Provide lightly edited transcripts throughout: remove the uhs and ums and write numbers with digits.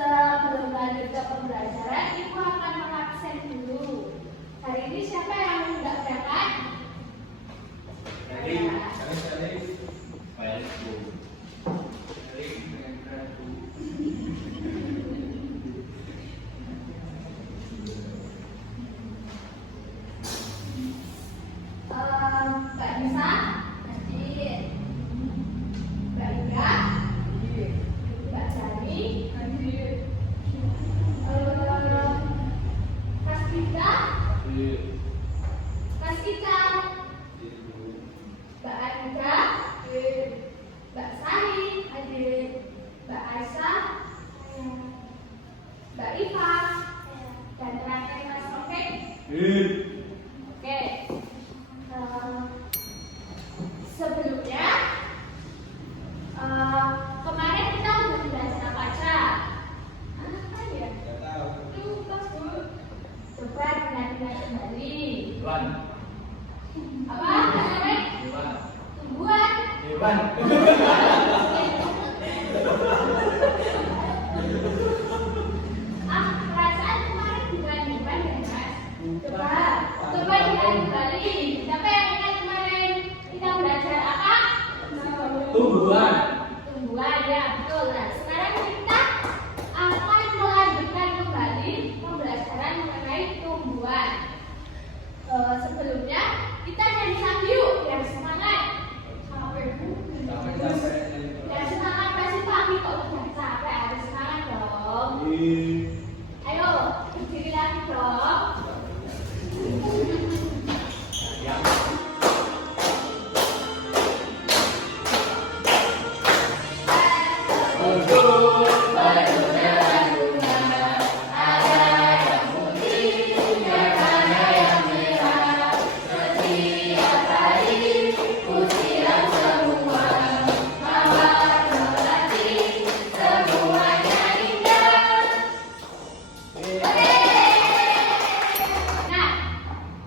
Sebelum lanjut ke pembelajaran, Ibu akan mengabsen dulu. Hari ini siapa yang tidak berangkat? Mbak Nisa, Hadir. Mbak Ida, Mbak Sari, Hadir. Mas Gita, Mas Ika, Mbak Anita, Mbak Sari, Hadir. Mbak Aisyah, Mbak Iva, dan terakhir Mas Taufik. Oke. Sebelumnya, kemarin kita udah belajar apa aja? Apa ya? Lupa, Bu. Coba ingat-ingat kembali. Apa? Tumbuhan. Perasaan kemarin bukan hewan ya, Mas? Coba ingat kembali. Siapa yang ingat kemarin kita belajar apa? Tumbuhan. Tumbuhan, ya betul. Nah, sekarang kita akan melanjutkan kembali pembelajaran mengenai tumbuhan. Sebelumnya kita nyanyi lagi yuk, biar semangat. Biar semangat, pasti pagi kok udah capek, harus semangat dong. Ayo, berdiri lagi dong. Nah,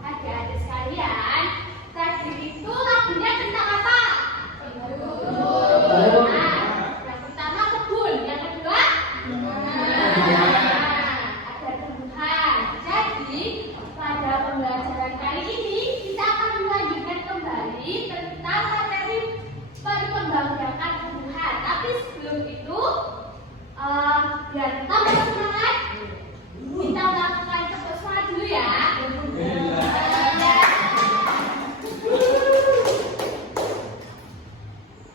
adik-adik sekalian, tadi itu lagunya tentang apa? Nah, yang pertama kebun, yang kedua ada tumbuhan. Jadi, pada pembelajaran kali ini kita akan melanjutkan kembali tentang materi perkembangbiakan tumbuhan. Tapi sebelum itu, biar tambah semangat, kita lakukan tepuk semangat dulu ya.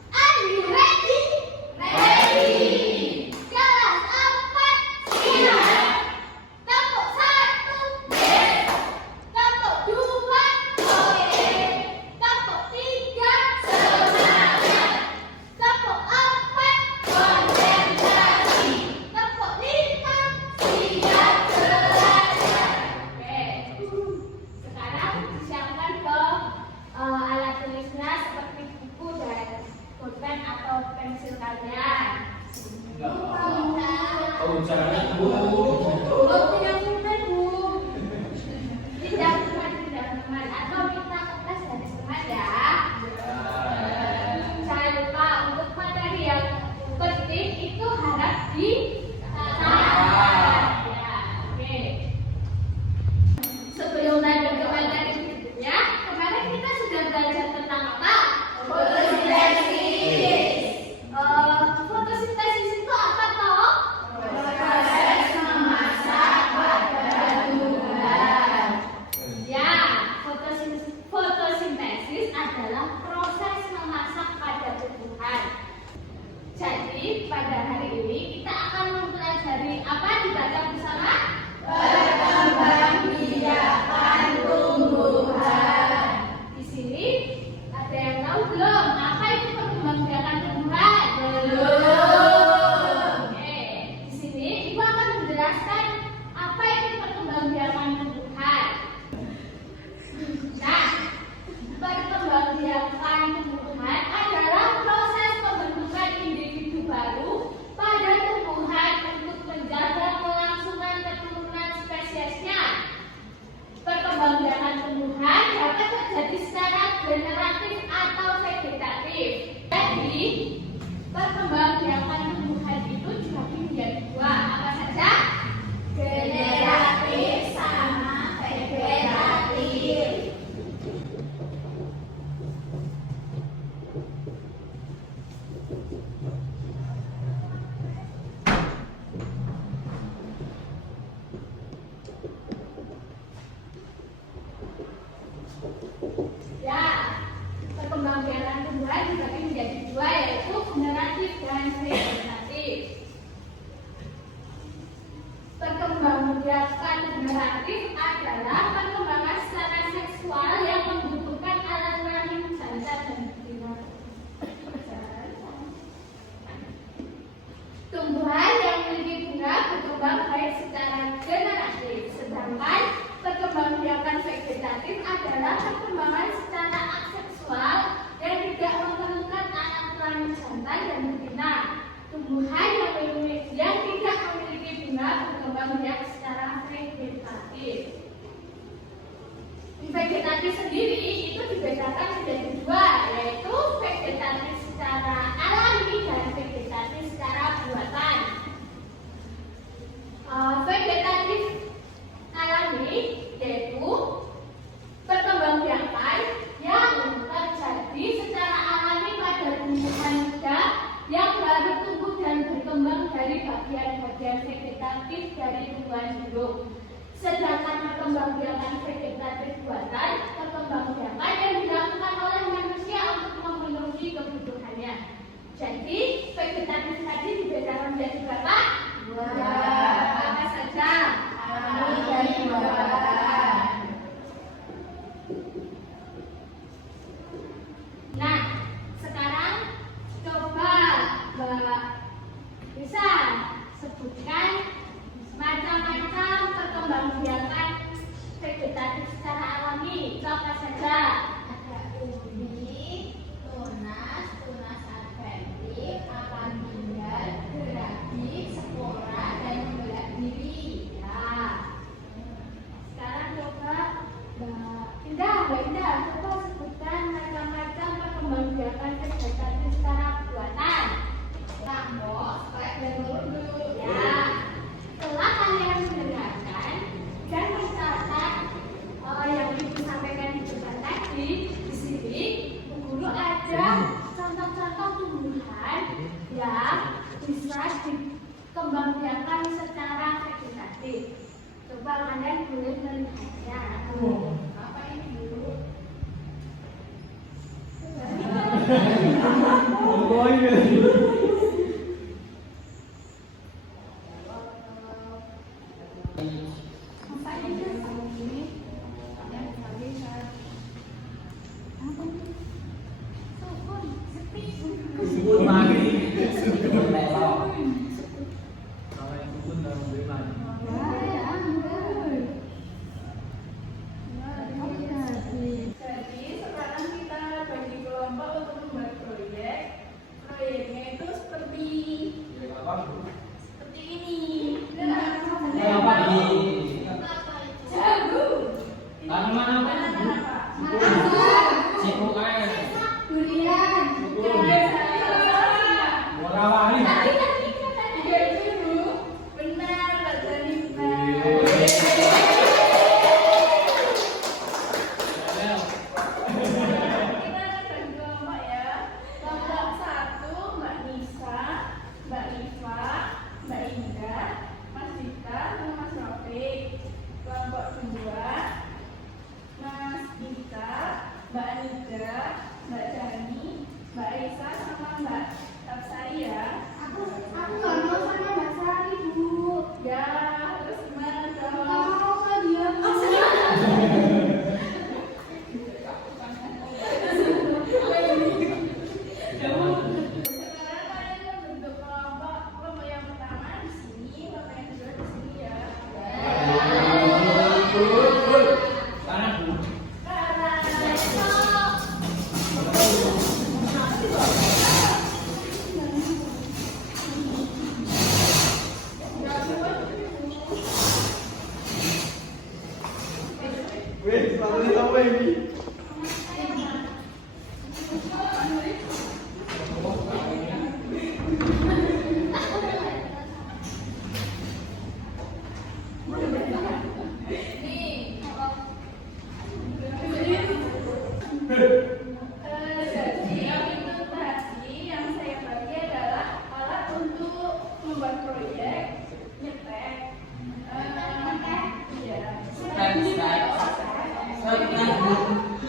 Are you ready? Ready. Kelas 4 siap. Tepuk 1. Yes. Tepuk 2. Oke. Tepuk 3. Semangat. Tepuk 4. Konsentrasi. Tepuk 5. Siap belajar. Oke. Sekarang disiapkan ke alat tulisnya seperti buku dan pulpen atau pensil kalian. Punya pulpen, Bu. Tidak teman atau minta kertas dari teman ya. Jangan lupa untuk materi yang penting itu harap dicatat. Ya, oke. Sebelum lanjut ke materi berikutnya, kemarin kita sudah belajar tentang apa? Fotosintesis. Jadi pada hari ini kita akan mempelajari apa dibaca bersama? Perkembangbiakan tumbuhan. Di sini ada yang tahu belum apa itu perkembangbiakan tumbuhan? Belum. Oke, di sini Ibu akan menjelaskan apa itu perkembangbiakan tumbuhan. Nah, perkembangbiakan tumbuhan adalah proses pembentukan individu baru pada tumbuhan untuk menjaga kelangsungan keturunan spesiesnya. Perkembangbiakan tumbuhan dapat terjadi secara generatif atau vegetatif. Jadi, perkembangbiakan tumbuhan itu dibagi menjadi dua. Apa saja? Generatif sama vegetatif. Ya, perkembangbiakan tumbuhan dibagi menjadi dua, yaitu generatif dan vegetatif. Perkembangbiakan generatif adalah perkembangan secara seksual yang membutuhkan alat rahim jantan dan betina. Tumbuhan yang memiliki bunga berkembang baik secara generatif, sedangkan perkembangbiakan vegetatif adalah perkembangan secara aseksual yang tidak memerlukan alat kelamin jantan dan betina. Tumbuhan yang tidak memiliki bunga berkembang biak secara vegetatif. Di vegetatif sendiri itu dibedakan menjadi dua, yaitu vegetatif secara alami dan vegetatif secara buatan. Vegetatif alami yaitu perkembangbiakan yang terjadi secara alami pada tumbuhan muda yang baru tumbuh dan berkembang dari bagian-bagian vegetatif dari tumbuhan hidup. Sedangkan perkembangbiakan vegetatif buatan, perkembangbiakan yang dilakukan oleh manusia untuk memenuhi kebutuhannya. Jadi, vegetatif tadi dibedakan menjadi berapa? Dua. Apa saja? Alami dan buatan. Nah, sekarang coba Mbak bisa sebutkan macam-macam perkembangbiakan vegetatif secara alami. Itu apa saja? Ada umbi, tunas, tunas adventif, akar ginjal, gerabit, spora, dan membelah diri. Ya. Sekarang coba Mbak Indah, coba sebutkan macam-macam perkembangbiakan vegetatif secara buatan. Rambut, strek, dan dulu. Ya. Setelah kalian mendengarkan dan mencatat yang Ibu sampaikan di depan tadi, di sini Bu Guru ada contoh-contoh tumbuhan yang bisa dikembangbiakan secara vegetatif. Coba kalian boleh melihatnya. Apa ini dulu? Apa ini? Sebut lagi. Sebut melok. Kalau yang sebut dalam beri lagi. Jadi yang itu tadi yang saya bagi adalah alat untuk membuat proyek, nyetek,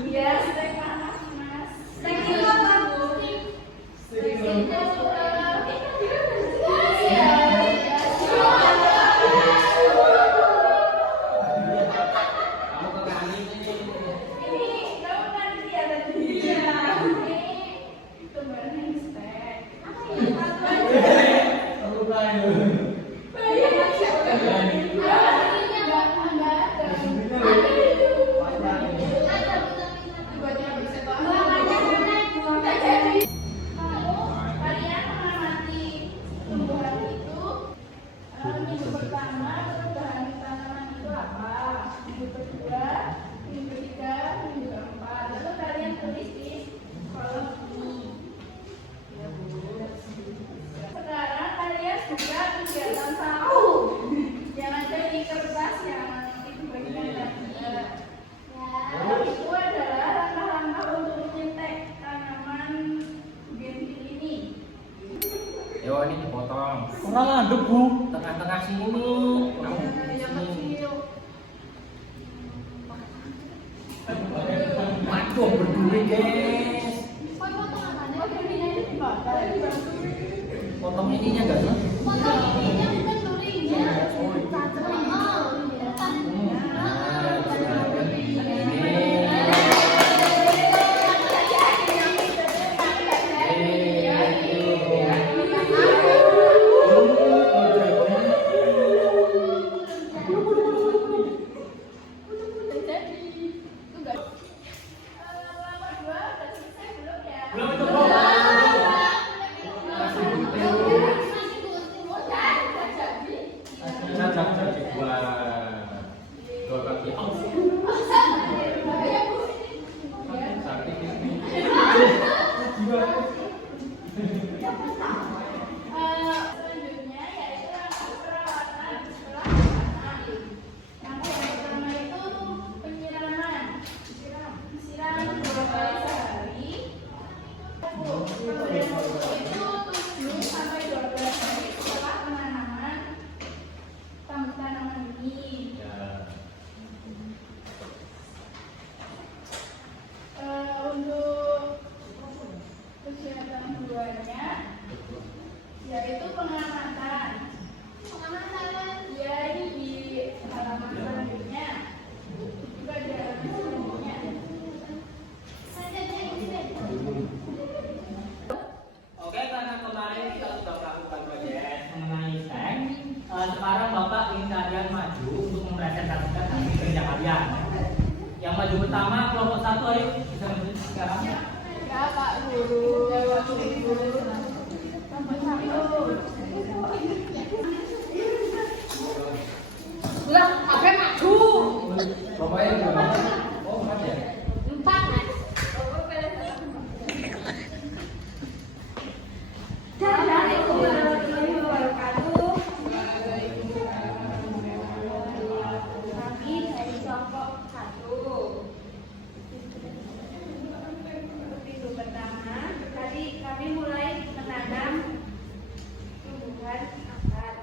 iya, stek panas mas. Stek itu apa bu? Stek itu Kamu kekali ini. ini kamu kan dia tadi. Iya. Ini gambarnya stek. Apa ya? Kamu lain. Bayang siapa? Kalian mengamati tumbuhan itu minggu pertama perubahan tanaman itu apa? Minggu kedua, minggu ketiga, minggu keempat. Lalu kalian tulis di kolom ini. Sekarang kalian buka kegiatan tahu yang ada di kertas yang itu bagian tadi. Itu adalah langkah-langkah untuk menyetek tanaman gentil ini. Yo ini dipotong. Orang ngadep bu. Tengah-tengah sini. Kamu Yang sini. kecil. Waduh berduri guys. Oke, ini dibakar. Potong ininya enggak sih? Jadi dua kaki. Sakit ini. Selanjutnya yaitu langkah perawatan setelah tanam. Langkah yang pertama itu penyiraman. Siram 2 kali sehari. Kemudian itu 7 sampai 12 hari setelah penanaman tanaman ini. Ya. Untuk kegiatan keduanya yaitu pengamatan. Ya ini di halaman selanjutnya. Juga di halaman selanjutnya. Oke, karena kemarin kita sudah melakukan proyek mengenai stek, sekarang Bapak ingin kalian maju untuk mempresentasikan hasil kerja kalian. Yang maju pertama kelompok 1, ayo bisa maju sekarang. Ya Pak Guru. Ya Pak Guru. Lah, apa maju? Bapaknya gimana? Oh, empat ya? 4 mas. Assalamualaikum warahmatullahi wabarakatuh. Kami dari kelompok 1. Minggu pertama, tadi kami mulai menanam tumbuhan akar.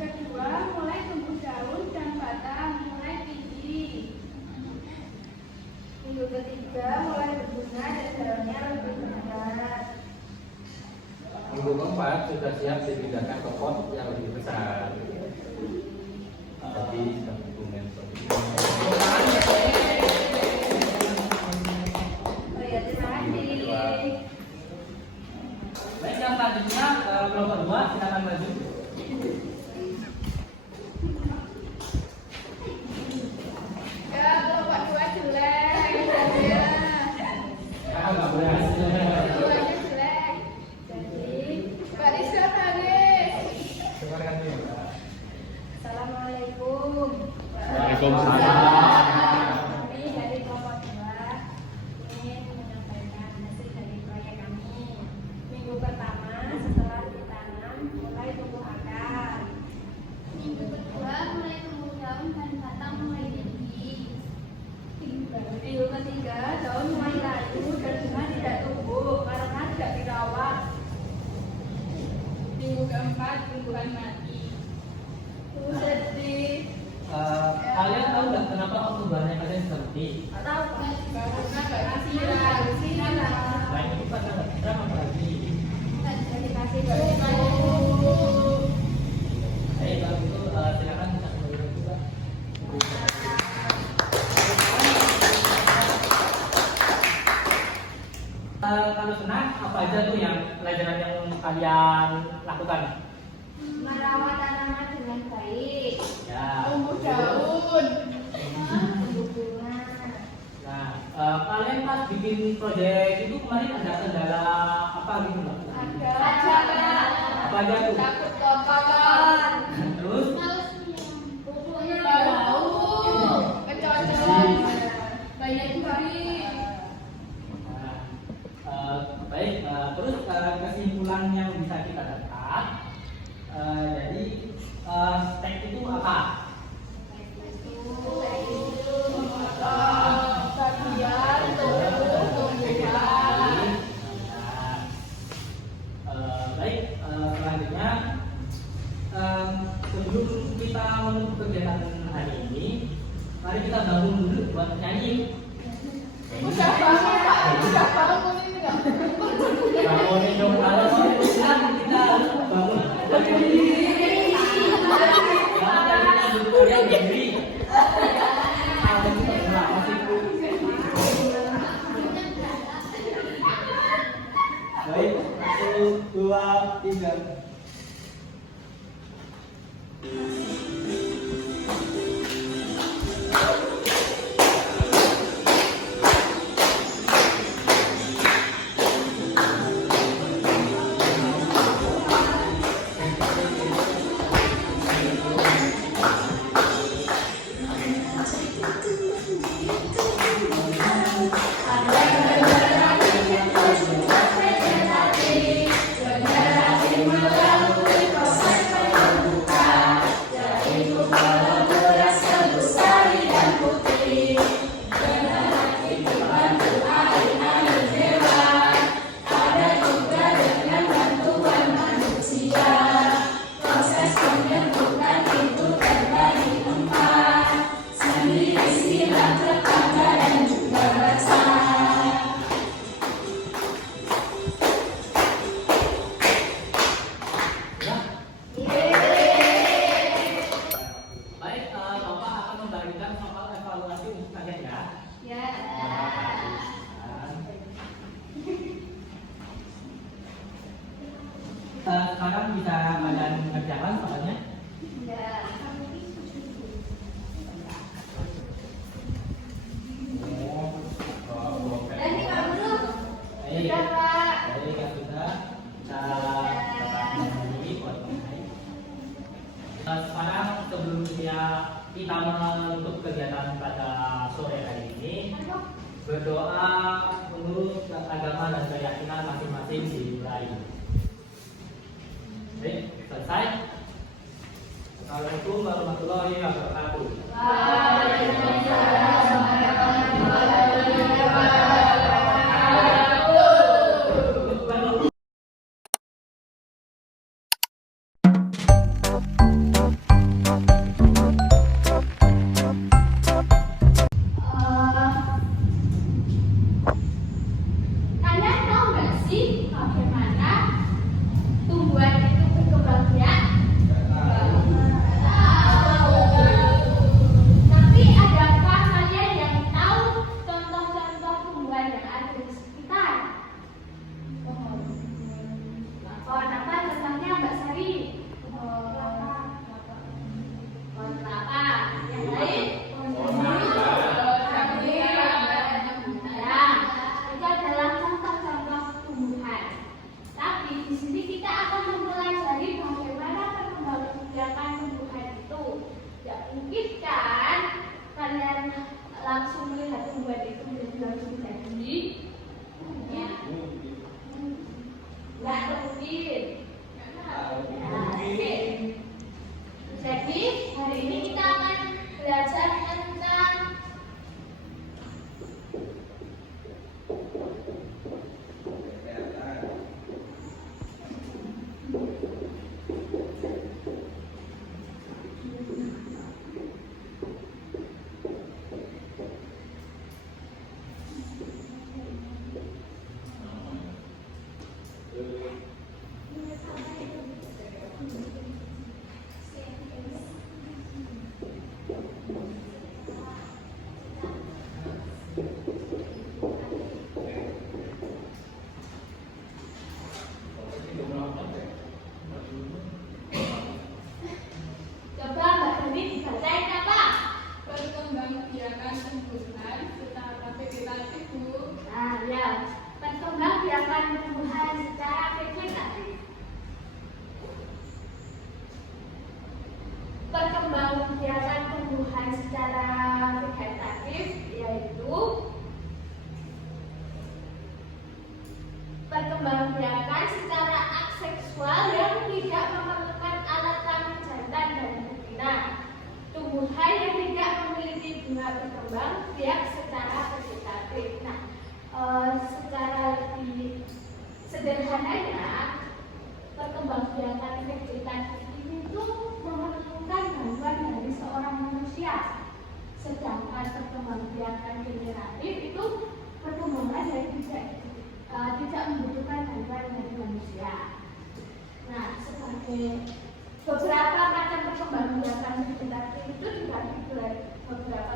Kedua, mulai tumbuh daun dan batang, mulai biji. Minggu ketiga, mulai berbunga dan daunnya lebih lebat. Minggu keempat sudah siap dipindahkan ke pot yang lebih besar. Jadi dokumen seperti ini. Oh ya, terima kasih. Baik, yang selanjutnya kelompok 2 silakan maju. Ya, kelompok 2 jelek. Ya. Kakak nggak berhasil. Keduanya jelek. Jadi, Pak Rizka Haris. Dengarkan dulu. Assalamualaikum. Waalaikumsalam. pertama setelah ditanam mulai tumbuh akar. Minggu kedua mulai tumbuh daun dan batang mulai tinggi. Minggu ketiga daun mulai layu dan bunga tidak tumbuh karena tidak dirawat. Minggu keempat tumbuhan mati. Sedih. Kalian tahu nggak kenapa pertumbuhannya kalian seperti? Atau karena gak siram. Selain itu karena nggak siram apa lagi? Dikasih Baik, kalau gitu silakan bisa kembali juga. Kalau senang, apa aja tuh yang pelajaran yang kalian lakukan? Merawat tanaman dengan baik. Ya. tumbuh daun. Tumbuh bunga. Nah, kalian pas bikin proyek itu kemarin ada kendala apa gitu nggak? Ada. Apa aja tuh? Takut kotoran. Terus? Pupuknya Bau. Kecocokan. Banyak duri. Nah, baik, terus kesimpulan yang bisa kita dapat, jadi stek itu apa? Bagian tumbuh tumbuhan. Baik, selanjutnya sebelum kita menutup kegiatan hari ini, mari kita bangun dulu buat nyanyi. Udah bangun Pak, udah bangun ini enggak? Bangunin dong, kalau mau pulang kita bangun. Kalian berdiri. Kalian juga enggak masih. Baik, 1, 2, 3. Baik, Bapak akan membagikan soal evaluasi untuk kalian ya. Ya. Sekarang bisa kalian mengerjakan soalnya. Ya. Jadi Pak Guru. Baik, Sudah, Pak. baik kan kita lagi buat main. Sekarang sebelum kita menutup kegiatan pada sore hari ini, berdoa menurut agama dan keyakinan masing-masing dimulai. Baik, selesai. Assalamualaikum warahmatullahi wabarakatuh. Waalaikumsalam warahmatullahi wabarakatuh. Kalian tahu nggak sih Coba Mbak Dani dibacain apa? Perkembangbiakan tumbuhan secara vegetatif, Bu. Nah, ya, perkembangbiakan tumbuhan secara vegetatif. Perkembangbiakan tumbuhan secara vegetatif yaitu perkembangbiakan secara aseksual yang tidak memerlukan alat kelamin jantan dan betina. Tumbuhan yang tidak memiliki bunga berkembang biak secara vegetatif. Nah, secara lebih sederhananya, perkembangbiakan vegetatif ini tuh memerlukan bantuan dari seorang manusia. Sedangkan perkembangbiakan generatif itu perkembangan yang tidak membutuhkan bantuan dari manusia. Nah, sebagai beberapa macam perkembangbiakan vegetatif itu dibagi beberapa